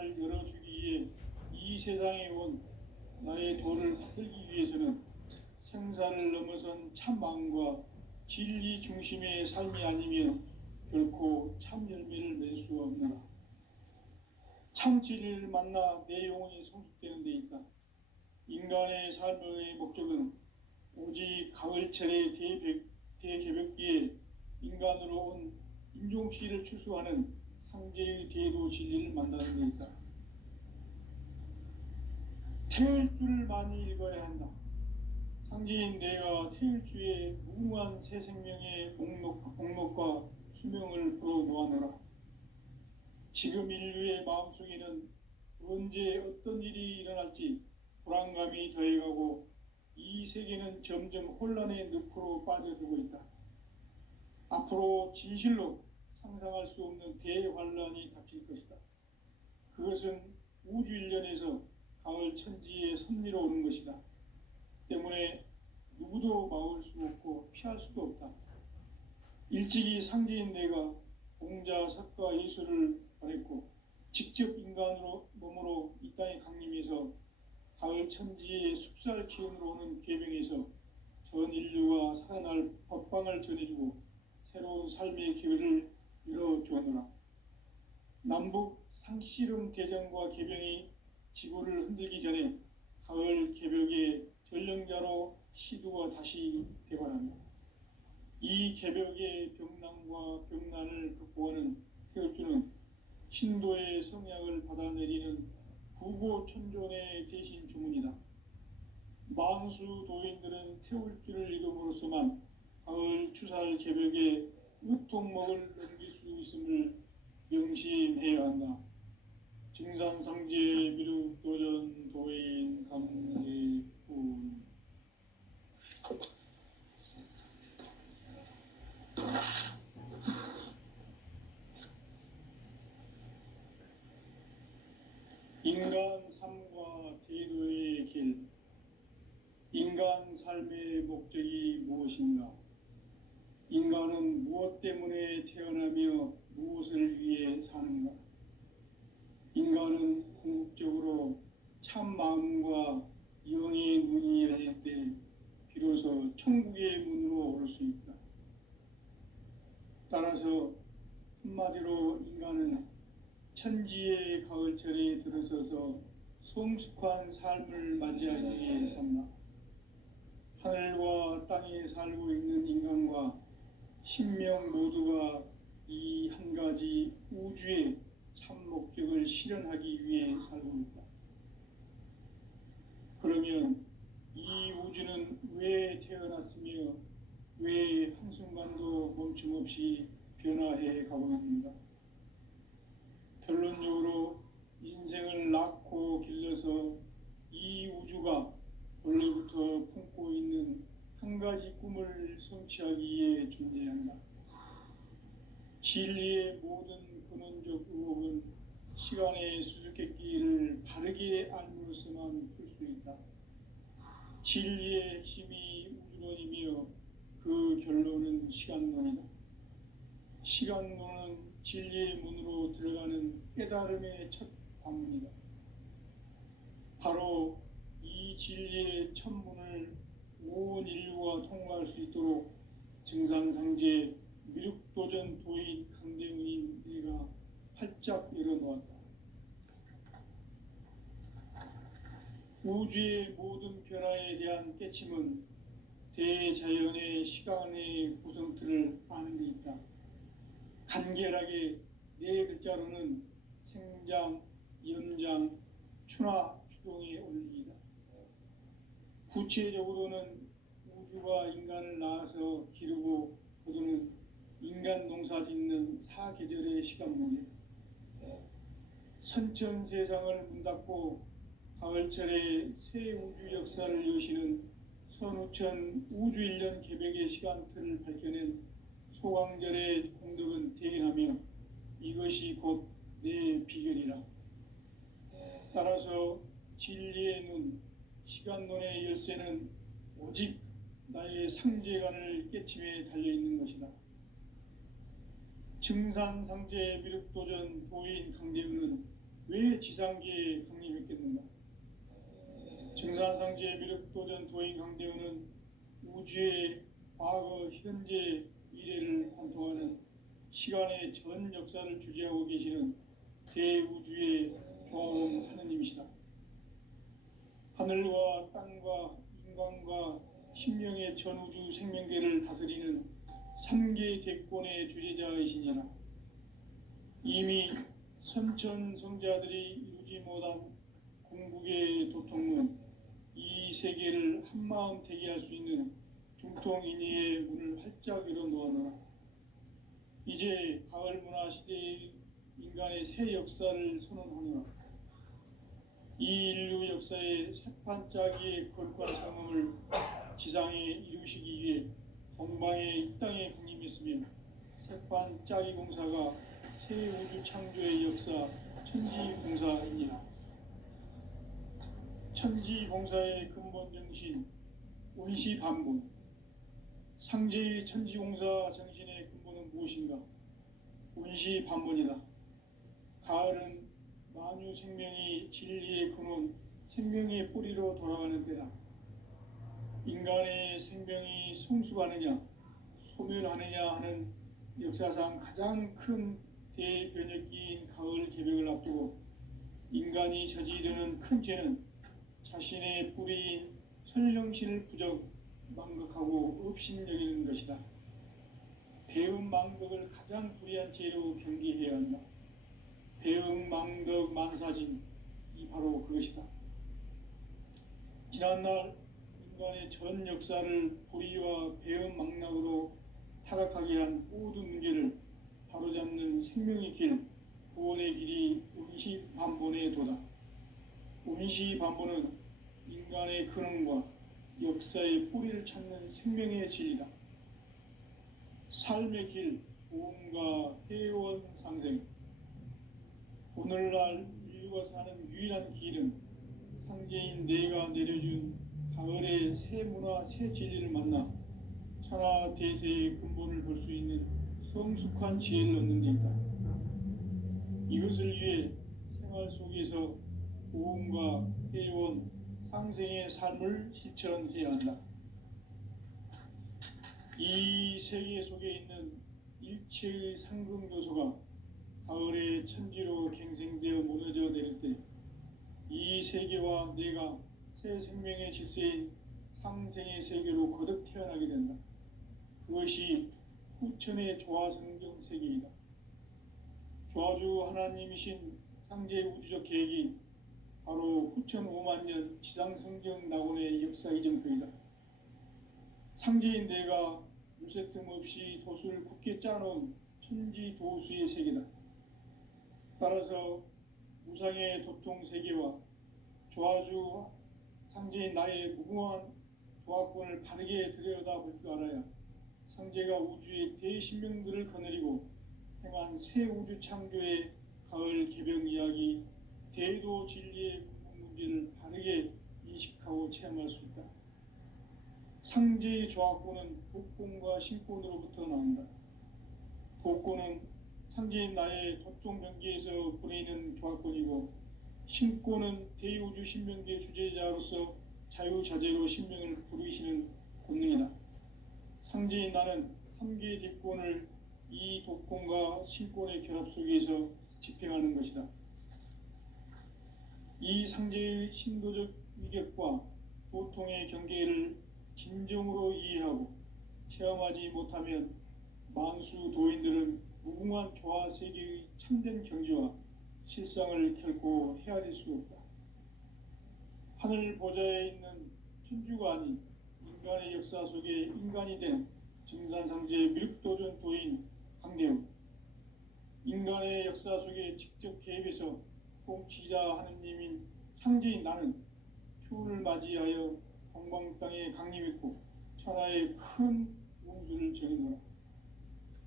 나를 열어주기 위해 이 세상에 온 나의 도를 받들기 위해서는 생사를 넘어선 참 마음과 진리 중심의 삶이 아니면 결코 참 열매를 맺을 수 없느라. 참 진리를 만나 내 영혼이 성숙되는 데 있다. 인간의 삶의 목적은 오직 가을철의 대개벽기에 인간으로 온 인종씨를 추수하는 상제의 대도 진리를 만나는 데 있다. 태을 줄을 많이 읽어야 한다. 상제인 내가 태을주의 무궁한 새 생명의 목록과 수명을 불어놓아노라. 지금 인류의 마음속에는 언제 어떤 일이 일어날지 불안감이 더해가고 이 세계는 점점 혼란의 늪으로 빠져들고 있다. 앞으로 진실로 상상할 수 없는 대환란이 닥칠 것이다. 그것은 우주 일련에서 가을 천지의 섭리로 오는 것이다. 때문에 누구도 막을 수 없고 피할 수도 없다. 일찍이 상제인 내가 공자, 석가, 예수를 보냈고 직접 인간으로 몸으로 이 땅에 강림해서 가을 천지의 숲살 기운으로 오는 계명에서 전 인류가 살아날 법방을 전해주고 새로운 삶의 기회를 열어주었노라. 남북 상씨름 대전과 개병이 지구를 흔들기 전에 가을 개벽의 전령자로 시두가 다시 대관한다. 이 개벽의 병난과 병난을 극복하는 태을주는 신도의 성약을 받아내리는 부고천존의 대신 주문이다. 망수 도인들은 태울주를 읽음으로써만 가을 추살 개벽의 으통목을 넘길 수 있음을 명심해야 한다. 증산상제 미륵도전 도인 감대군. 인간 삶과 대도의 길. 인간 삶의 목적이 무엇인가? 인간은 무엇 때문에 태어나며 무엇을 위해 사는가? 인간은 궁극적으로 참 마음과 영의 눈이 열릴 때 비로소 천국의 문으로 오를 수 있다. 따라서 한마디로 인간은 천지의 가을철에 들어서서 성숙한 삶을 맞이하기 위해 산다. 하늘과 땅에 살고 있는 인간과 신명 모두가 이 한 가지 우주의 참 목적을 실현하기 위해 살고 있다. 그러면 이 우주는 왜 태어났으며 왜 한순간도 멈춤없이 변화해 가고 있는가? 결론적으로 인생을 낳고 길러서 이 우주가 원래부터 품고 있는 한 가지 꿈을 성취하기 위해 존재한다. 진리의 모든 근원적 의혹은 시간의 수수께끼를 바르게 알므로서만 풀 수 있다. 진리의 핵심이 우주론이며 그 결론은 시간론이다. 시간론은 진리의 문으로 들어가는 깨달음의 첫 관문이다. 바로 이 진리의 첫 문을 온 인류가 통과할 수 있도록 증산상제 미륵도전 도인 강대훈인 내가 활짝 열어놓았다. 우주의 모든 변화에 대한 깨침은 대자연의 시간의 구성틀을 아는 데 있다. 간결하게 네 글자로는 생장, 연장, 추나 추동의 원리이다. 구체적으로는 우주가 인간을 낳아서 기르고 거두는 인간 농사 짓는 사계절의 시간 문제. 선천 세상을 문 닫고 가을철에 새 우주 역사를 여시는 선우천 우주 일년 개벽의 시간틀을 밝혀낸 소강절의 공덕은 대견하며 이것이 곧 내 비결이라. 따라서 진리의 눈, 시간론의 열쇠는 오직 나의 상제관을 깨침에 달려있는 것이다. 증산상제 미륵도전 도인 강대훈은 왜 지상계에 강림했겠는가? 증산상제 미륵도전 도인 강대원은 우주의 과거, 현재, 미래를 관통하는 시간의 전 역사를 주재하고 계시는 대우주의 조화로운 하느님이시다. 하늘과 땅과 인간과 신명의 전우주 생명계를 다스리는 3계 대권의 주재자이시니라. 이미 선천성자들이 이루지 못한 궁극의 도통은 이 세계를 한마음 되게 할 수 있는 중통인의의 문을 활짝 열어 놓아노라. 이제 가을 문화 시대의 인간의 새 역사를 선언하노라. 이 인류 역사의 새판짜기의 거룩한 상음을 지상에 이루시기 위해 동방의 이 땅에 강림했으며 새판짜기 공사가 새 우주 창조의 역사 천지공사이니라. 천지공사의 근본 정신 온시반본. 상제의 천지공사 정신의 근본은 무엇인가? 온시반본이다. 가을은 만유 생명이 진리의 근원, 생명의 뿌리로 돌아가는 때다. 인간의 생명이 성숙하느냐, 소멸하느냐 하는 역사상 가장 큰 대변혁기인 가을 개벽을 앞두고 인간이 저지르는 큰 죄는 자신의 뿌리인 선령신을 부정 망각하고 업신여기는 것이다. 배음 망덕을 가장 불의한 죄로 경계해야 한다. 배음 망덕 만사진이 바로 그것이다. 지난날 인간의 전 역사를 불의와 배음 망락으로 타락하게 한 모든 문제를 바로잡는 생명의 길, 구원의 길이 온시반본의 도다. 온시반본은 인간의 근원과 역사의 뿌리를 찾는 생명의 진리다. 삶의 길, 보험과 회원 상생. 오늘날 인류가 사는 유일한 길은 상제인 내가 내려준 가을의 새 문화, 새 진리를 만나 천하 대세의 근본을 볼 수 있는 성숙한 지혜를 얻는 데 있다. 이것을 위해 생활 속에서 보험과 회원, 상생의 삶을 실천해야 한다. 이 세계 속에 있는 일체의 상극 요소가 가을의 천지로 갱생되어 무너져 내릴 때 이 세계와 내가 새 생명의 질서인 상생의 세계로 거듭 태어나게 된다. 그것이 후천의 조화성경 세계이다. 조화주 하나님이신 상제 우주적 계획이 바로 후천 5만 년 지상성경 낙원의 역사 이정표이다. 상제인 내가 무쇠틈 없이 도수를 굳게 짜놓은 천지도수의 세계다. 따라서 무상의 도통 세계와 조화주 상제인 나의 무궁한 조화권을 바르게 들여다볼 줄 알아야 상제가 우주의 대신명들을 거느리고 행한 새 우주 창조의 가을 개벽 이야기, 대도 진리의 궁극 문제를 바르게 인식하고 체험할 수 있다. 상제의 조화권은 복권과 신권으로부터 나온다. 복권은 상제인 나의 도통 경계에서 부리는 조화권이고, 신권은 대우주 신명계 주제자로서 자유자재로 신명을 부르시는 권능이다. 상제인 나는 3개 뒷권을 이 독권과 신권의 결합 속에서 집행하는 것이다. 이 상제의 신도적 위격과 도통의 경계를 진정으로 이해하고 체험하지 못하면 만수 도인들은 무궁한 조화 세계의 참된 경지와 실상을 결코 헤아릴 수 없다. 하늘 보좌에 있는 천주가 아닌 인간의 역사 속에 인간이 된 증산상제 미륵도전 도인 강대우, 인간의 역사 속에 직접 개입해서 통치자 하느님인 상제인 나는 추운을 맞이하여 동방 땅에 강림했고 천하의 큰 운수를 정해놓아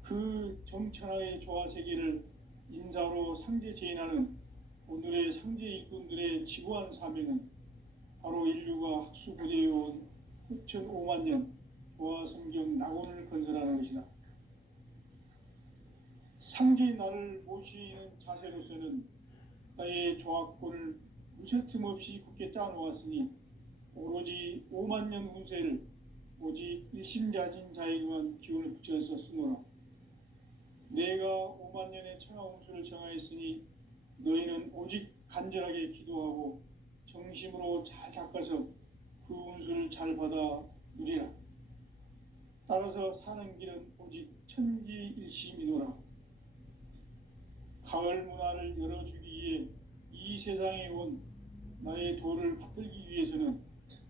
그 정천하의 조화 세계를 인사로 상제 제인하는 오늘의 상제 일꾼들의 지구한 사명은 바로 인류가 학수고대해온 후천 5만 년 조화 성경 낙원을 건설하는 것이다. 상제인 나를 모시는 자세로서는 나의 조합권을 무쇠틈 없이 굳게 짜놓았으니 오로지 5만 년 운세를 오직 일심가진 자에게만 기운을 붙여서 쓰노라. 내가 5만 년의 천하 운수를 정하였으니 너희는 오직 간절하게 기도하고 정심으로 잘 닦아서 그 운수를 잘 받아 누리라. 따라서 사는 길은 오직 천지일심이노라. 가을 문화를 열어주기 위해 이 세상에 온 나의 도를 받들기 위해서는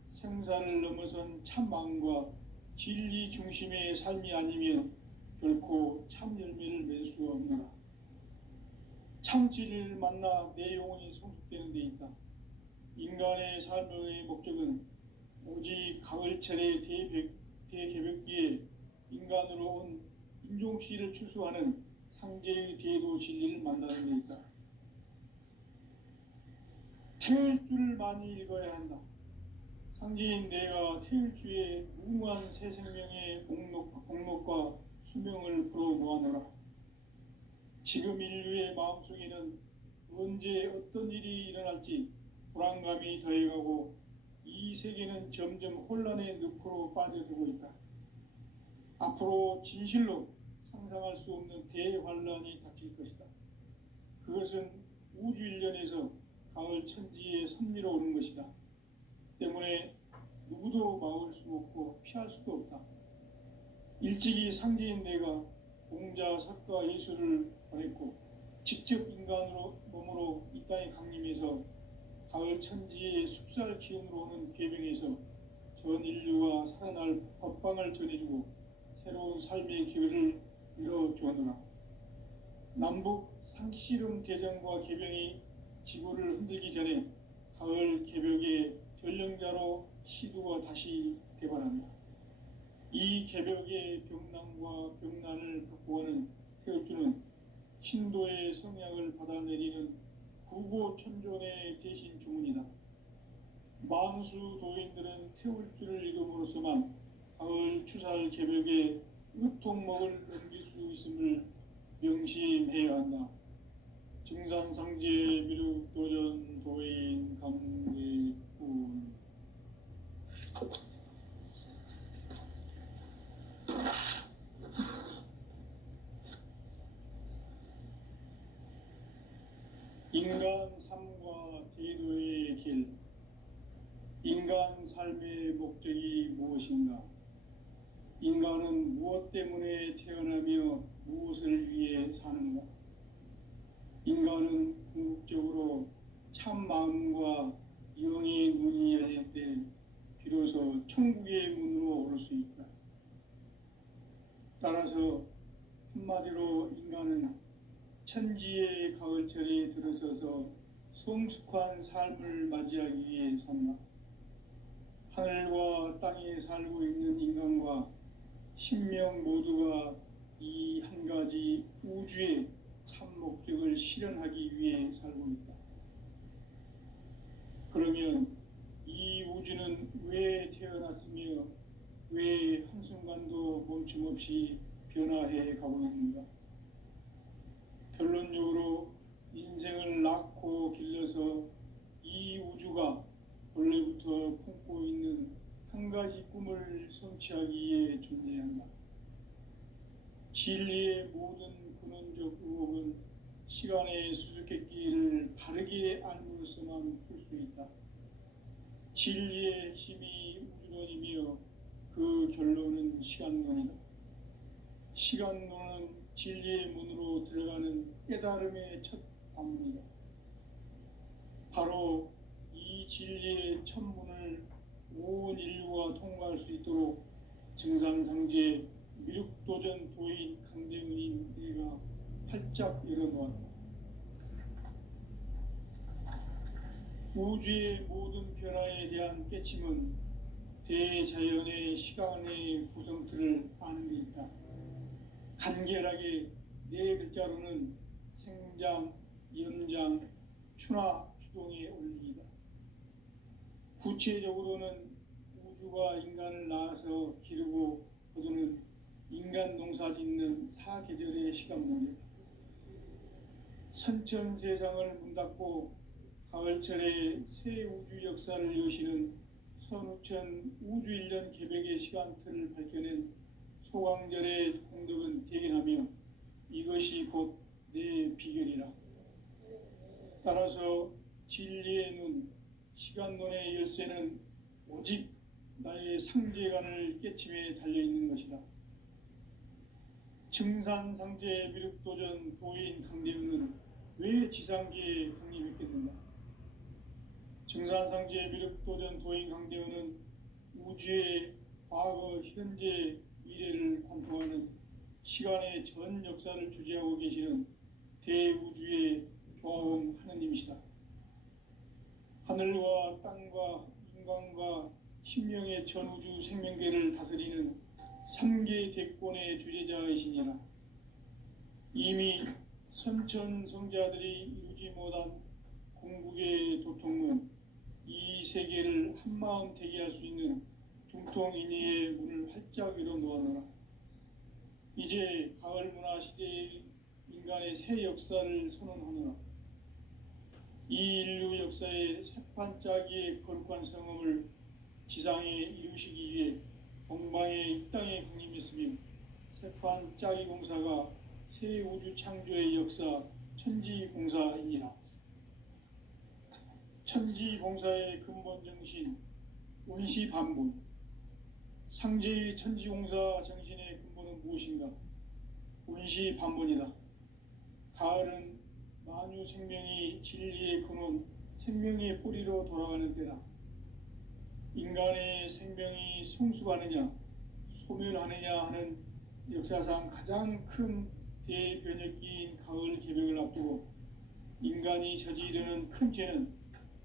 생사를 넘어선 참 마음과 진리 중심의 삶이 아니면 결코 참 열매를 맺을 수 없노라. 참 진리를 만나 내 영혼이 성숙되는 데 있다. 인간의 삶의 목적은 오직 가을철의 대개벽기에 인간으로 온 인종씨를 추수하는 상제의 대도 진리를 만나는 데 있다. 태을 줄을 많이 읽어야 한다. 상제인 내가 태을주의 무궁한 새 생명의 공록과 수명을 불어모아노라. 지금 인류의 마음속에는 언제 어떤 일이 일어날지 불안감이 더해가고 이 세계는 점점 혼란의 늪으로 빠져들고 있다. 앞으로 진실로 상상할 수 없는 대환란이 닥칠 것이다. 그것은 우주 일련에서 가을 천지의 섭리로 오는 것이다. 때문에 누구도 막을 수 없고 피할 수도 없다. 일찍이 상제인 내가 공자, 석가, 예수를 보냈고 직접 인간으로 몸으로 이 땅에 강림해서 가을 천지의 숲살 기운으로 오는 계명에서 전 인류가 살아날 법방을 전해주고 새로운 삶의 기회를 열어주었노라. 남북 상씨름 대전과 계병이 지구를 흔들기 전에 가을 개벽의 전령자로 시두가 다시 대발한다. 이 개벽의 병난과 병난을 극복하는 태을주는 신도의 성약을 받아내리는 구고천존의 대신 주문이다. 만수 도인들은 태울주를 읽음으로써만 가을 추살 개벽의 으통목을 넘길 수 있음을 명심해야 한다. 증산상제 미륵도전 도인 강제군. 인간 삶과 대도의 길. 인간 삶의 목적이 무엇인가? 인간은 무엇 때문에 태어나며 무엇을 위해 사는가? 인간은 궁극적으로 참 마음과 영의 문이 열릴 때 비로소 천국의 문으로 오를 수 있다. 따라서 한마디로 인간은 천지의 가을철에 들어서서 성숙한 삶을 맞이하기 위해 산다. 하늘과 땅에 살고 있는 인간과 신명 모두가 이 한 가지 우주의 참 목적을 실현하기 위해 살고 있다. 그러면 이 우주는 왜 태어났으며 왜 한순간도 멈춤 없이 변화해 가고 있는가? 결론적으로 인생을 낳고 길러서 이 우주가 원래부터 품고 있는 한 가지 꿈을 성취하기 위해 존재한다. 진리의 모든 근원적 의혹은 시간의 수수께끼를 바르게 알므로서만 풀 수 있다. 진리의 핵심이 우주론이며 그 결론은 시간론이다. 시간론은 진리의 문으로 들어가는 깨달음의 첫 관문이다. 바로 이 진리의 첫 문을 온 인류가 통과할 수 있도록 증산상제 미륵도전 도인 강대문인 내가 활짝 열어놓았다. 우주의 모든 변화에 대한 깨침은 대자연의 시간의 구성틀을 아는 데 있다. 간결하게 네 글자로는 생장, 연장, 추나 추동의 원리이다. 구체적으로는 우주가 인간을 낳아서 기르고 거두는 인간 농사 짓는 사계절의 시간 문제다. 선천 세상을 문 닫고 가을철에 새 우주 역사를 여시는 선우천 우주일년 개벽의 시간틀을 밝혀낸 소강절의 공덕은 대견하며 이것이 곧 내 비결이라. 따라서 진리의 눈, 시간론의 열쇠는 오직 나의 상제관을 깨침에 달려있는 것이다. 증산상제 미륵도전 도인 강대우는 왜 지상계에 강림했겠는가? 증산상제 미륵도전 도인 강대우는 우주의 과거, 현재, 미래를 관통하는 시간의 전 역사를 주재하고 계시는 대우주의 조화원 하느님이시다. 하늘과 땅과 인간과 신명의 전우주 생명계를 다스리는 3계 대권의 주재자이시니라. 이미 선천성자들이 이루지 못한 궁극의 도통은 이 세계를 한마음 대기할 수 있는 중통인의의 문을 활짝 열어 놓아노라. 이제 가을 문화 시대의 인간의 새 역사를 선언하노라. 이 인류 역사의 새판짜기의 거룩한 성음을 지상에 이루시기 위해 동방의 이 땅에 강림했으며 새판짜기 공사가 새 우주 창조의 역사 천지공사이니라. 천지공사의 근본 정신 운시반분. 상제의 천지공사 정신의 근본은 무엇인가? 운시반분이다. 가을은 만유 생명이 진리의 근원, 생명의 뿌리로 돌아가는 때다. 인간의 생명이 성숙하느냐, 소멸하느냐 하는 역사상 가장 큰 대변혁기인 가을 개벽을 앞두고 인간이 저지르는 큰 죄는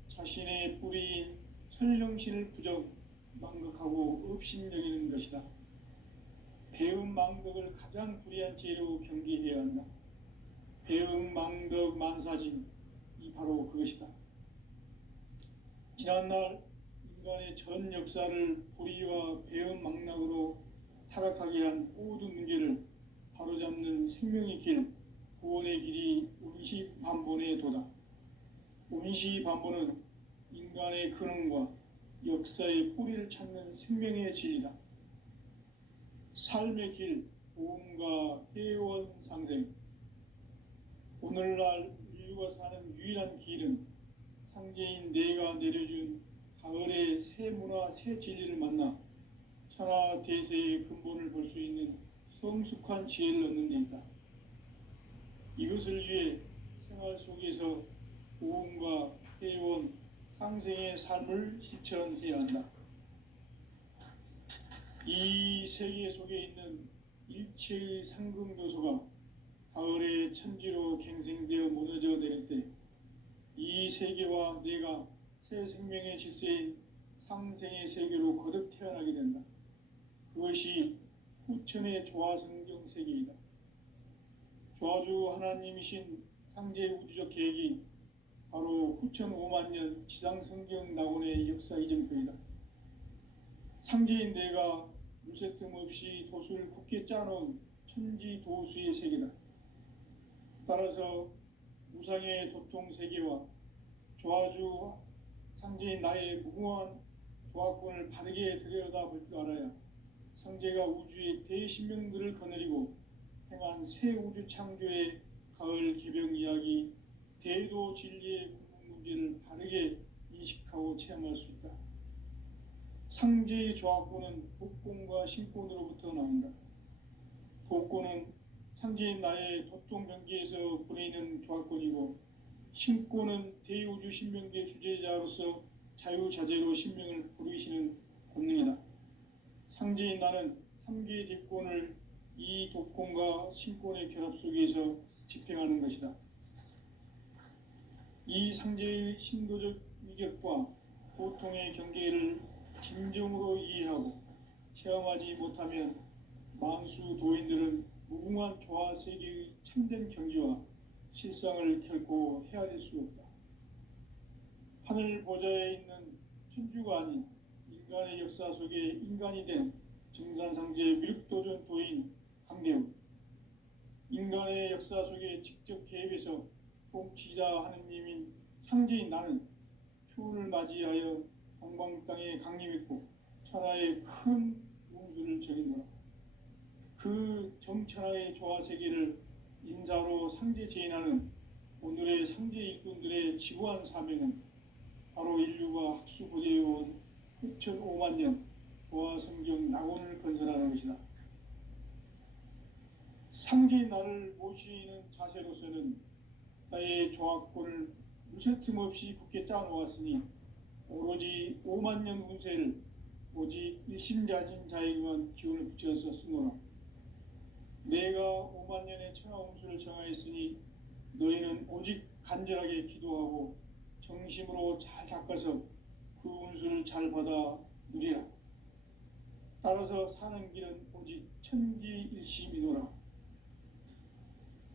자신의 뿌리인 설령신을 부정 망각하고 업신여기는 것이다. 배음 망덕을 가장 불의한 죄로 경계해야 한다. 배음 망덕 만사진, 이 바로 그것이다. 지난날 인간의 전 역사를 불의와 배음 망락으로 타락하게 한 모든 문제를 바로잡는 생명의 길, 구원의 길이 운시반본의 도다. 운시반본은 인간의 근원과 역사의 뿌리를 찾는 생명의 진리다. 삶의 길, 보험과 회원 상생. 오늘날 인류가 사는 유일한 길은 상제인 내가 내려준 가을의 새 문화, 새 진리를 만나 천하 대세의 근본을 볼 수 있는 성숙한 지혜를 얻는 데 있다. 이것을 위해 생활 속에서 보험과 회원, 상생의 삶을 실천해야 한다. 이 세계 속에 있는 일체의 상급 요소가 가을의 천지로 갱생되어 무너져 내릴 때 이 세계와 내가 새 생명의 질서인 상생의 세계로 거듭 태어나게 된다. 그것이 후천의 조화성경 세계이다. 조화주 하나님이신 상제 우주적 계획이 바로 후천 5만 년 지상성경 낙원의 역사 이정표이다. 상제인 내가 무쇠 틈 없이 도수를 굳게 짜놓은 천지도수의 세계다. 따라서 무상의 도통 세계와 조화주 상제인 나의 무궁한 조화권을 바르게 들여다볼 줄 알아야 상제가 우주의 대신명들을 거느리고 행한 새 우주 창조의 가을 개벽 이야기, 대도 진리의 궁극 문제를 바르게 인식하고 체험할 수 있다. 상제의 조화권은 독권과 신권으로부터 나온다. 독권은 상제인 나의 도통 경계에서 부리는 조화권이고, 신권은 대우주 신명계 주제자로서 자유자재로 신명을 부르시는 권능이다. 상제인 나는 3개의 대권을 이 독권과 신권의 결합 속에서 집행하는 것이다. 이 상제의 신도적 위격과 고통의 경계를 진정으로 이해하고 체험하지 못하면 만수 도인들은 무궁한 조화 세계의 참된 경지와 실상을 결코 헤아릴 수 없다. 하늘 보좌에 있는 천주가 아닌 인간의 역사 속에 인간이 된 증산상제 미륵도전 도인 강대우. 인간의 역사 속에 직접 개입해서 통치자 하느님인 상제인 나는 추운을 맞이하여 동방 땅에 강림했고 천하의 큰 운수를 정인노라. 그 정천하의 조화 세계를 인사로 상제 제인하는 오늘의 상제 일꾼들의 지구한 사명은 바로 인류가 학수 고대해온 6,5만 년 조화 성경 낙원을 건설하는 것이다. 상제인 나를 모시는 자세로서는 나의 조합권을 무쇠틈 없이 굳게 짜놓았으니 오로지 5만 년 운세를 오직 일심자진 자에게만 기운을 붙여서 쓰노라. 내가 5만 년의 천하 운수를 정하였으니 너희는 오직 간절하게 기도하고 정심으로 잘 닦아서 그 운수를 잘 받아 누리라. 따라서 사는 길은 오직 천지일심이노라.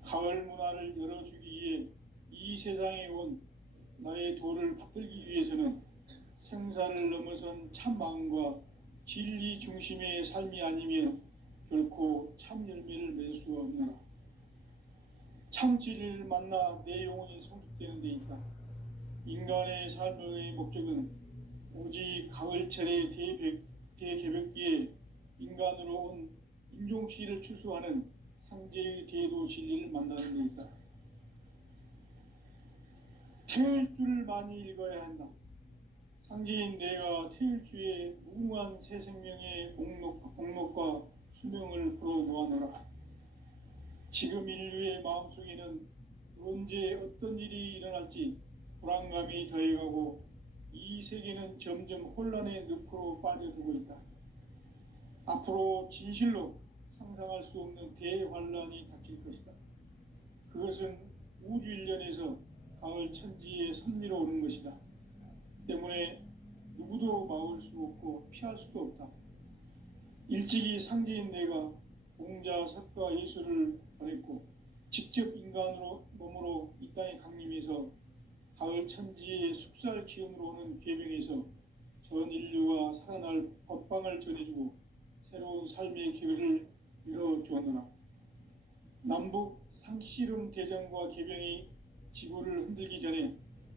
가을 문화를 열어주기 위해 이 세상에 온 나의 도를 받들기 위해서는 생사를 넘어선 참 마음과 진리 중심의 삶이 아니면 결코 참 열매를 맺을 수가 없노라. 참 진리를 만나 내 영혼이 성숙되는 데 있다. 인간의 삶의 목적은 오직 가을철의 대개벽기에 인간으로 온 인종씨를 추수하는 상제의 대도 진리를 만나는 데 있다. 태일주를 많이 읽어야 한다. 상제인 내가 태일주의 무궁한 새 생명의 목록과 수명을 풀어놓아노라. 지금 인류의 마음속에는 언제 어떤 일이 일어날지 불안감이 더해가고 이 세계는 점점 혼란의 늪으로 빠져들고 있다. 앞으로 진실로 상상할 수 없는 대환란이 닥칠 것이다. 그것은 우주 일련에서 가을 천지의 섭리로 오는 것이다. 때문에 누구도 막을 수 없고 피할 수도 없다. 일찍이 상제인 내가 공자, 석가, 예수를 보냈고 직접 인간으로 몸으로 이 땅에 강림해서 가을 천지의 숙살 기운으로 오는 계명에서 전 인류가 살아날 법방을 전해주고 새로운 삶의 기회를 열어주었노라. 남북 상씨름 대전과 계병이 지구를 흔들기 전에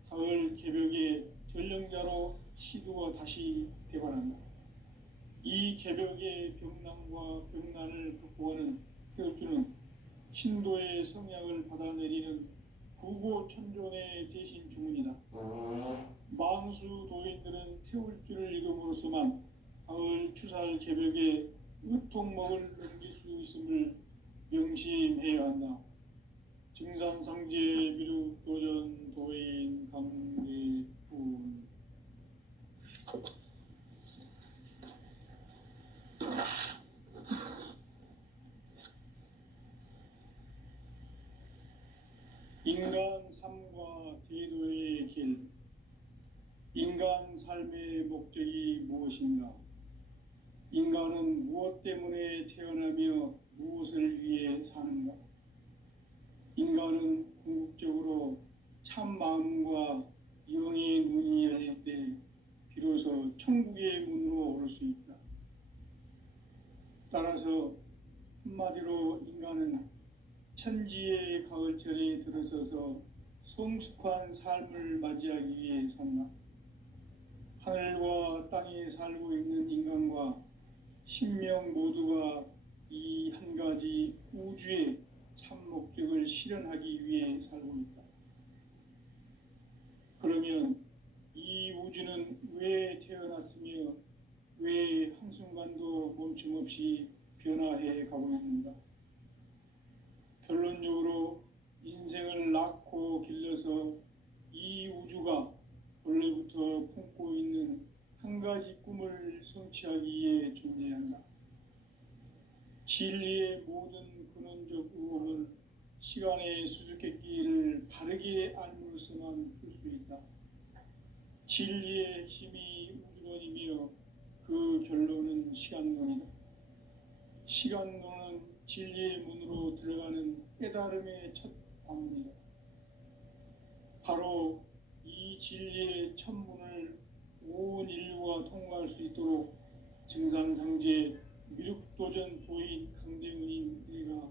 가을 개벽의 전령자로 시도가 다시 되관한다. 이 개벽의 병난과 병난을 극복하는 태울주는 신도의 성약을 받아내리는 부고천존의 대신 주문이다. 망수 도인들은 태울주를 읽음으로써만 가을 추살 개벽의 의통목을 넘길 수 있음을 명심해야 한다. 증산상제 미륵 도전 도인 강대군. 인간 삶과 대도의 길. 인간 삶의 목적이 무엇인가? 인간은 무엇 때문에 태어나며 무엇을 위해 사는가? 인간은 궁극적으로 참 마음과 영의 눈이 열릴 때 비로소 천국의 문으로 올 수 있다. 따라서 한마디로 인간은 천지의 가을철에 들어서서 성숙한 삶을 맞이하기 위해 산다. 하늘과 땅에 살고 있는 인간과 신명 모두가 이 한 가지 우주의 참 목적을 실현하기 위해 살고 있다. 그러면 이 우주는 왜 태어났으며 왜 한순간도 멈춤없이 변화해 가고 있는가? 결론적으로 인생을 낳고 길러서 이 우주가 원래부터 품고 있는 한 가지 꿈을 성취하기 위해 존재한다. 진리의 모든 근원적 의혹은 시간의 수수께끼를 바르게 알므로서만 풀 수 있다. 진리의 핵심이 우주론이며 그 결론은 시간론이다. 시간론은 진리의 문으로 들어가는 깨달음의 첫 방문이다. 바로 이 진리의 첫 문을 온 인류가 통과할 수 있도록 증산상제 미륵도전 도인 강대문인 내가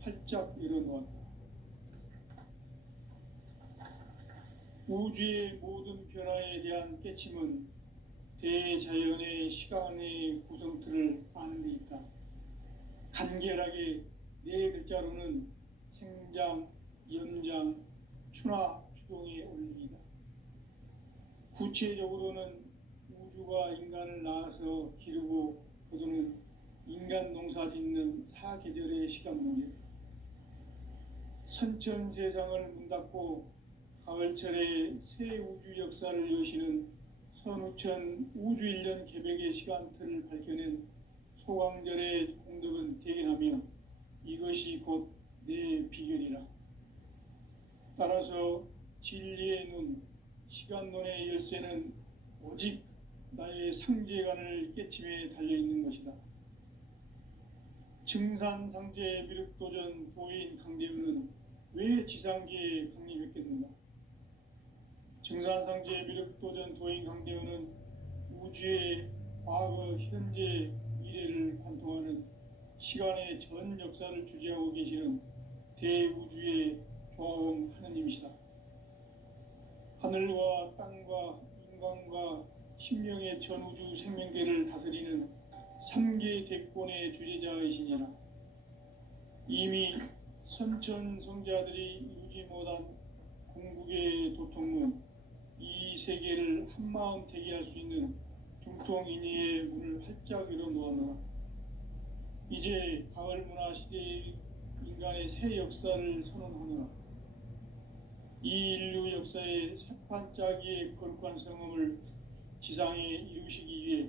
활짝 열어놓았다. 우주의 모든 변화에 대한 깨침은 대자연의 시간의 구성틀을 아는 데 있다. 간결하게 네 글자로는 생장, 연장, 추나 추동의 원리이다. 구체적으로는 우주가 인간을 낳아서 기르고 거두는 인간 농사 짓는 사계절의 시간 문제다. 선천 세상을 문 닫고 가을철에 새 우주 역사를 여시는 선우천 우주 1년 개벽의 시간틀을 밝혀낸 소강절의 공덕은 대견하며 이것이 곧 내 비결이라. 따라서 진리의 눈, 시간론의 열쇠는 오직 나의 상제관을 깨침에 달려있는 것이다. 증산상제 미륵도전 도인 강대은은 왜 지상계에 강림했겠는가? 증산상제 미륵도전 도인 강대은은 우주의 과거, 현재, 미래를 관통하는 시간의 전 역사를 주재하고 계시는 대우주의 조화원 하느님이시다. 하늘과 땅과 인간과 신명의 전우주 생명계를 다스리는 3계 대권의 주재자이시니라. 이미 선천성자들이 이루지 못한 궁극의 도통문, 이 세계를 한마음 대기할 수 있는 중통인의의 문을 활짝 열어놓았노라. 이제 가을 문화 시대의 인간의 새 역사를 선언하노라. 이 인류 역사의 새판짜기의 거룩한 성음을 지상에 이루시기 위해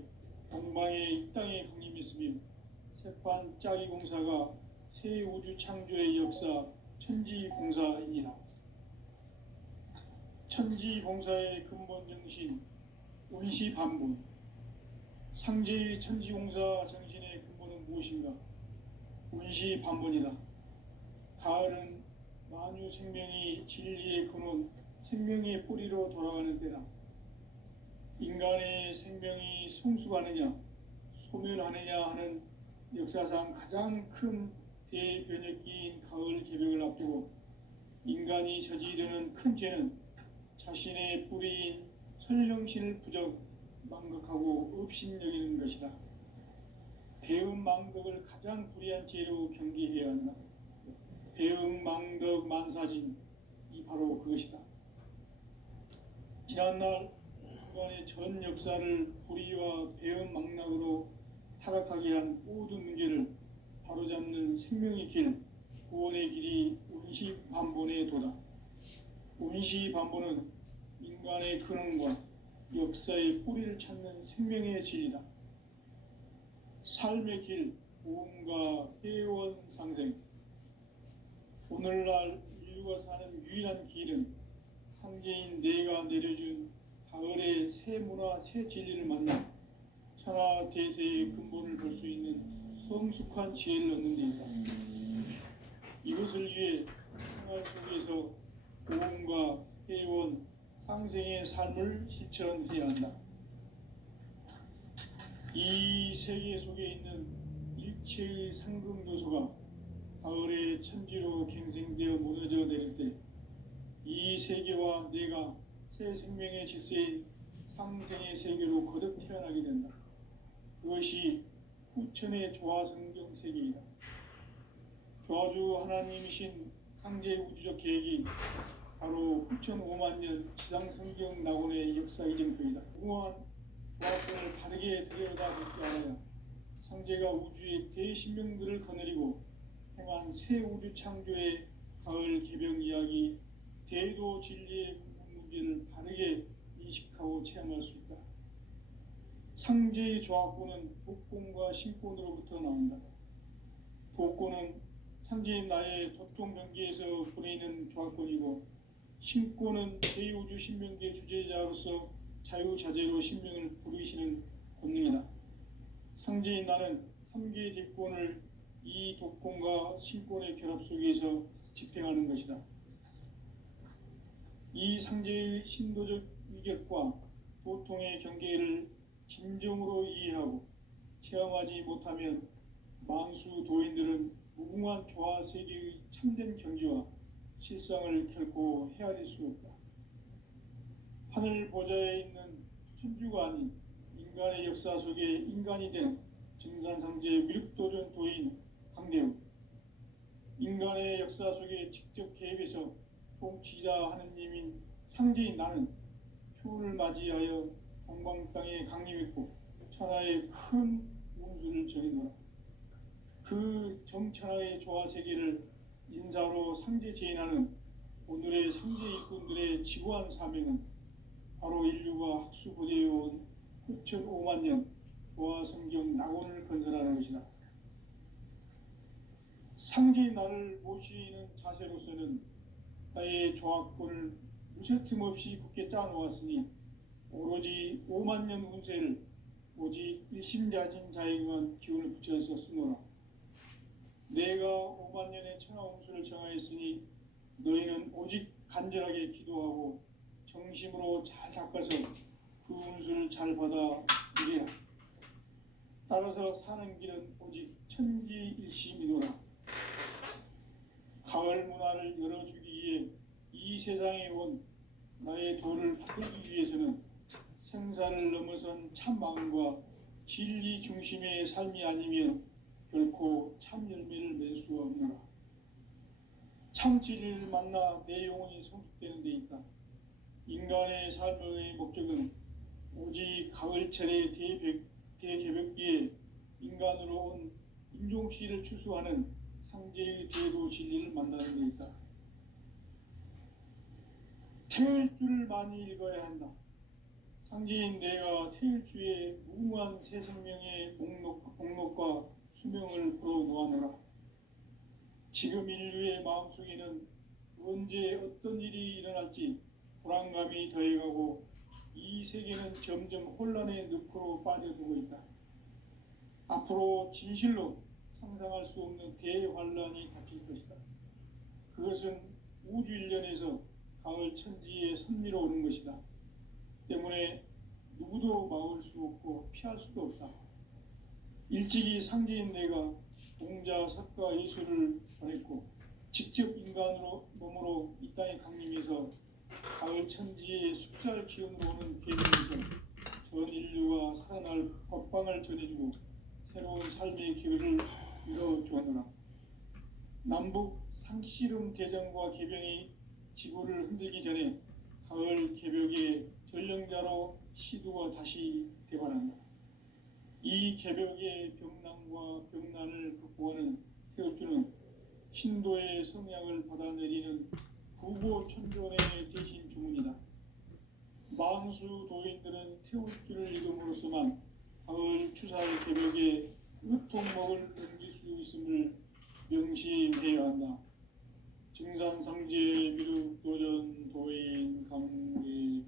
동방의 이 땅에 강림했으며 새판짜기 공사가 새 우주 창조의 역사 천지봉사이니라. 천지봉사의 근본 정신 운시반본. 상제의 천지공사 정신의 근본은 무엇인가? 운시반본이다. 가을은 만유 생명이 진리의 근원, 생명의 뿌리로 돌아가는 때다. 인간의 생명이 성숙하느냐, 소멸하느냐 하는 역사상 가장 큰 대변혁기인 가을 개벽을 앞두고 인간이 저지르는 큰 죄는 자신의 뿌리인 설령신을 부정 망각하고 업신여기는 것이다. 배음 망덕을 가장 불의한 죄로 경계해야 한다. 배음 망덕 만사진, 이 바로 그것이다. 지난날 인간의 전 역사를 불의와 배음 망락으로 타락하게 한 모든 문제를 바로잡는 생명의 길, 구원의 길이 운시반본의 도다. 운시반본은 인간의 근원과 역사의 뿌리를 찾는 생명의 진리다. 삶의 길, 보험과 회원 상생. 오늘날 인류가 사는 유일한 길은 상제인 내가 내려준 가을의 새 문화, 새 진리를 만나 천하 대세의 근본을 볼 수 있는 성숙한 지혜를 얻는 데 있다. 이것을 위해 생활 속에서 보험과 회원, 상생의 삶을 실천해야 한다. 이 세계 속에 있는 일체의 상금 요소가 가을의 천지로 갱생되어 무너져 내릴 때 이 세계와 내가 새 생명의 질서인 상생의 세계로 거듭 태어나게 된다. 그것이 후천의 조화성경 세계이다. 조화주 하나님이신 상제 우주적 계획이 바로 후천 5만 년 지상성경 낙원의 역사 이정표이다. 무궁한 조합권을 바르게 들여다보지 않아야 상제가 우주의 대신명들을 거느리고 행한 새 우주 창조의 가을 개병 이야기, 대도 진리의 궁극 문제를 바르게 인식하고 체험할 수 있다. 상제의 조합권은 독권과 신권으로부터 나온다. 독권은 상제인 나의 도통 경계에서 부리는 조합권이고, 신권은 제2우주 신명계 주제자로서 자유자재로 신명을 부르시는 권능이다. 상제인 나는 3계 제권을 이 독권과 신권의 결합 속에서 집행하는 것이다. 이 상제의 신도적 위격과 도통의 경계를 진정으로 이해하고 체험하지 못하면 만수 도인들은 무궁한 조화 세계의 참된 경지와 실상을 결코 헤아릴 수 없다. 하늘 보좌에 있는 천주가 아닌 인간의 역사 속에 인간이 된 증산상제 미륵도전 도인 강대웅, 인간의 역사 속에 직접 개입해서 통치자 하느님인 상제인 나는 추운을 맞이하여 동방 땅에 강림했고 천하의 큰 운수를 정해놓아 그 정천하의 조화 세계를 인사로 상제 제인하는 오늘의 상제 일꾼들의 지고한 사명은 바로 인류가 학수 고대해온 9,500만 년 조화 성경 낙원을 건설하는 것이다. 상제의 나를 모시는 자세로서는 나의 조화권을 무쇠틈 없이 굳게 짜놓았으니 오로지 5만 년 운세를 오직 일심자진 자에게만 기운을 붙여서 쓰노라. 내가 5만 년의 천하 운수를 정하였으니 너희는 오직 간절하게 기도하고 정심으로 잘 닦아서 그 운수를 잘 받아 이래라. 따라서 사는 길은 오직 천지일심이노라. 가을 문화를 열어주기 위해 이 세상에 온 나의 도를 붙들기 위해서는 생사를 넘어선 참 마음과 진리 중심의 삶이 아니면 결코 참 열매를 맺을 수 없노라. 참 진리를 만나 내 영혼이 성숙되는 데 있다. 인간의 삶의 목적은 오직 가을철의 대개벽기에 인간으로 온 인종씨를 추수하는 상제의 대도 진리를 만나는 데 있다. 태일주를 많이 읽어야 한다. 상제인 내가 태일주의 무궁한 새 생명의 목록과 수명을 풀어놓아노라. 지금 인류의 마음속에는 언제 어떤 일이 일어날지 불안감이 더해가고 이 세계는 점점 혼란의 늪으로 빠져들고 있다. 앞으로 진실로 상상할 수 없는 대환란이 닥칠 것이다. 그것은 우주 일련에서 가을 천지의 섭리로 오는 것이다. 때문에 누구도 막을 수 없고 피할 수도 없다. 일찍이 상제인 내가 공자, 석가, 예수를 보냈고 직접 인간으로 몸으로 이 땅에 강림해서 가을 천지의 숫살 기운으로 오는 계명에서 전 인류가 살아날 법방을 전해주고 새로운 삶의 기회를 이뤄주었노라. 남북 상씨름 대전과 개병이 지구를 흔들기 전에 가을 개벽의 전령자로 시두가 다시 되관한다. 이 개벽의 병난과 병난을 극복하는 태엽주는 신도의 성향을 받아내리는 구보천존의 대신 주문이다. 만수 도인들은 태엽주를 읽음으로써만 가을 추사의 개벽에 의통목을 넘길 수 있음을 명심해야 한다. 증산상제 미륵도전 도인 강대훈.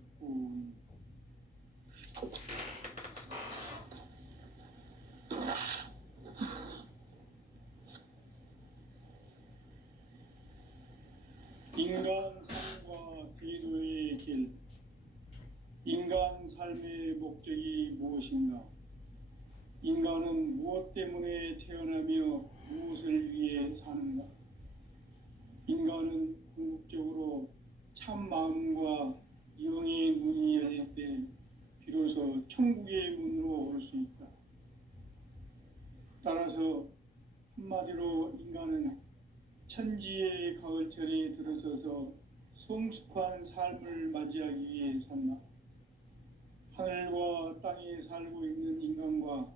인간 삶과 기도의 길. 인간 삶의 목적이 무엇인가? 인간은 무엇 때문에 태어나며 무엇을 위해 사는가? 인간은 궁극적으로 참 마음과 영의 눈이 열릴 때 비로소 천국의 문으로 올 수 있다. 따라서 한마디로 인간은 천지의 가을철에 들어서서 성숙한 삶을 맞이하기 위해 산다. 하늘과 땅에 살고 있는 인간과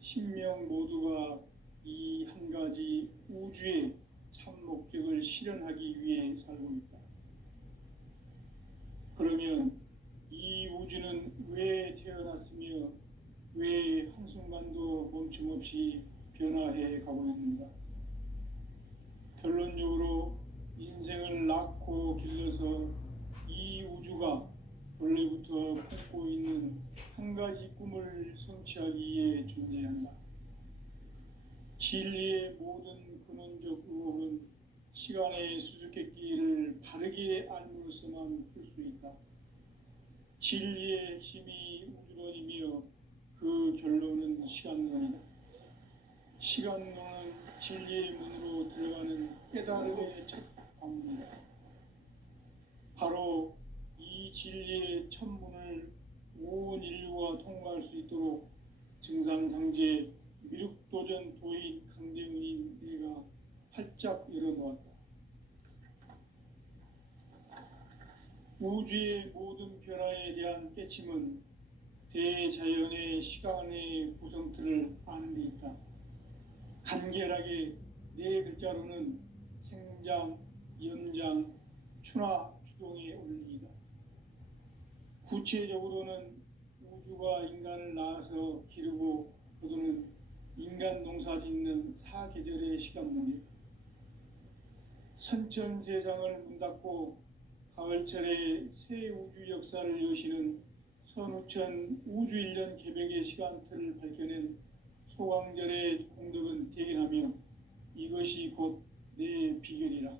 신명 모두가 이 한 가지 우주의 참 목적을 실현하기 위해 살고 있다. 그러면 이 우주는 왜 태어났으며 왜 한순간도 멈춤없이 변화해 가고 있는가? 결론적으로 인생을 낳고 길러서 이 우주가 원래부터 품고 있는 한 가지 꿈을 성취하기 위해 존재한다. 진리의 모든 근원적 의혹은 시간의 수수께끼를 바르게 알므로써만 풀 수 있다. 진리의 핵심이 우주론이며 그 결론은 시간론이다. 시간론은 진리의 문으로 들어가는 깨달음의 첫 방문이다. 바로 이 이 진리의 천문을 온 인류가 통과할 수 있도록 증산상제 미륵도전 도인 강대훈인 내가 활짝 열어놓았다. 우주의 모든 변화에 대한 깨침은 대자연의 시간의 구성틀을 아는 데 있다. 간결하게 네 글자로는 생장, 연장, 추나 추동의 원리이다. 구체적으로는 우주가 인간을 낳아서 기르고 거두는 인간 농사 짓는 사계절의 시간 문제. 선천 세상을 문 닫고 가을철에 새 우주 역사를 여시는 선우천 우주 1년 개백의 시간틀을 밝혀낸 소광절의 공덕은 대견하며 이것이 곧 내 비결이라.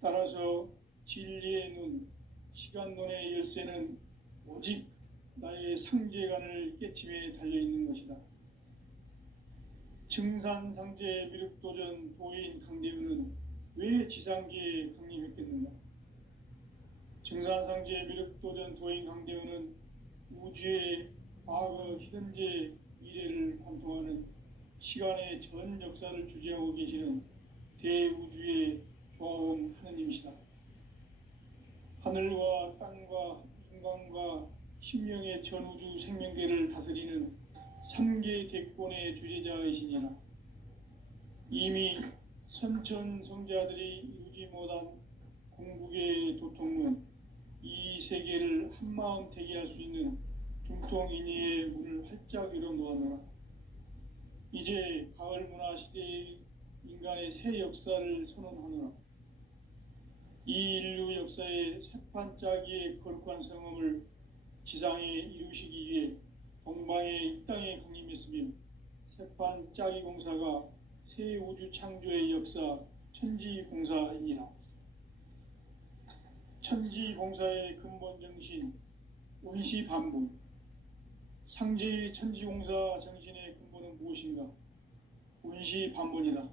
따라서 진리의 눈, 시간론의 열쇠는 오직 나의 상제관을 깨침에 달려있는 것이다. 증산상제 미륵도전 도인 강대훈은 왜 지상계에 강림했겠는가? 증산상제 미륵도전 도인 강대훈은 우주의 과거, 현재, 미래를 관통하는 시간의 전 역사를 주재하고 계시는 대우주의 조화원 하느님이시다. 하늘과 땅과 인간과 신명의 전우주 생명계를 다스리는 3개 대권의 주제자이시니라. 이미 선천성자들이 이루지 못한 궁극의 도통문, 이 세계를 한마음 되게 할 수 있는 중통인의의 문을 활짝 열어놓아노라. 이제 가을 문화 시대의 인간의 새 역사를 선언하노라. 이 인류 역사의 새판짜기의 거룩한 성험을 지상에 이루시기 위해 동방의 이 땅에 강림했으며 새판짜기 공사가 새 우주 창조의 역사 천지공사이니라. 천지공사의 근본 정신 원시반복. 상제의 천지공사 정신의 근본은 무엇인가? 원시반복이다.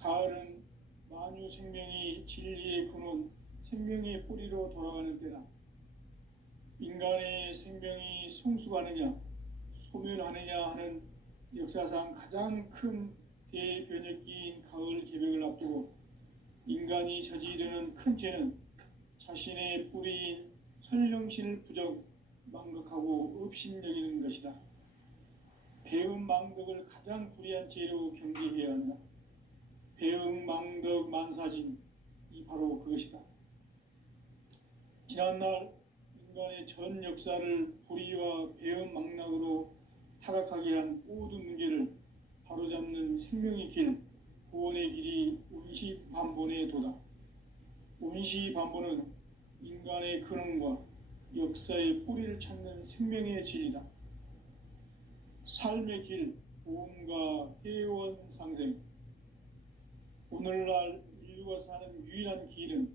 가을은 만유 생명이 진리의 근원, 생명의 뿌리로 돌아가는 때다. 인간의 생명이 성숙하느냐, 소멸하느냐 하는 역사상 가장 큰 대변혁기인 가을 개벽을 앞두고 인간이 저지르는 큰 죄는 자신의 뿌리인 선령신을 부정, 망각하고 업신여기는 것이다. 배음 망덕을 가장 불의한 죄로 경계해야 한다. 배음 망덕 만사진, 이 바로 그것이다. 지난날 인간의 전 역사를 불의와 배음 망락으로 타락하게 한 모든 문제를 바로잡는 생명의 길, 구원의 길이 원시반본의 도다. 원시반본은 인간의 근원과 역사의 뿌리를 찾는 생명의 진리다. 삶의 길, 보험과 회원 상생. 오늘날 인류가 사는 유일한 길은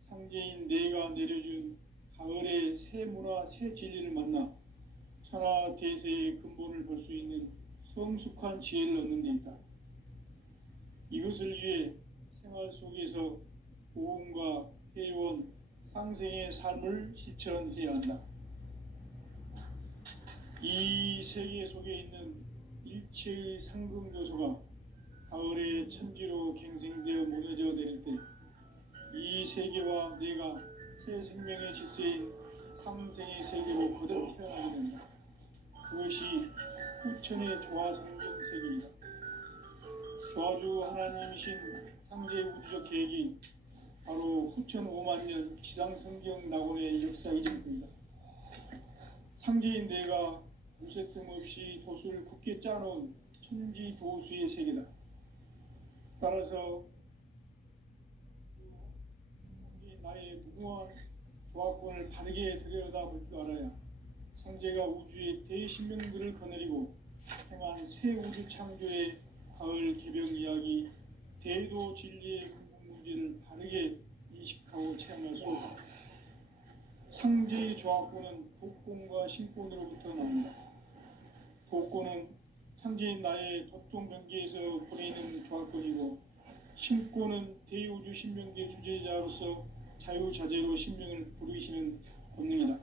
상제인 내가 내려준 가을의 새 문화, 새 진리를 만나 천하 대세의 근본을 볼 수 있는 성숙한 지혜를 얻는 데 있다. 이것을 위해 생활 속에서 보험과 회원, 상생의 삶을 실천해야 한다. 이 세계 속에 있는 일체의 상금 요소가 가을의 천지로 갱생되어 무너져 내릴 때 이 세계와 내가 새 생명의 질서인 상생의 세계로 거듭 태어나게 된다. 그것이 후천의 조화성경 세계이다. 조화주 하나님이신 상제 우주적 계획이 바로 후천 5만 년 지상성경 낙원의 역사이실 뿐이다. 상제인 내가 무쇠틈 없이 도수를 굳게 짜놓은 천지 도수의 세계다. 따라서 상제인 나의 무궁한 조화권을 바르게 들여다볼 줄 알아야 상제가 우주의 대신명들을 거느리고 행한 새 우주 창조의 가을 개벽 이야기, 대도 진리의 근본 문제를 바르게 인식하고 체험할 수 없다. 상제의 조화권은 독권과 신권으로부터 나온다. 독권은 상제인 나의 도통병기에서 보내는 조화권이고, 신권은 대우주 신명계 주제자로서 자유자재로 신명을 부르시는 본능이다.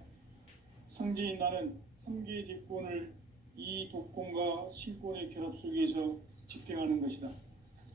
상제인 나는 3개 직권을 이 독권과 신권의 결합 속에서 집행하는 것이다.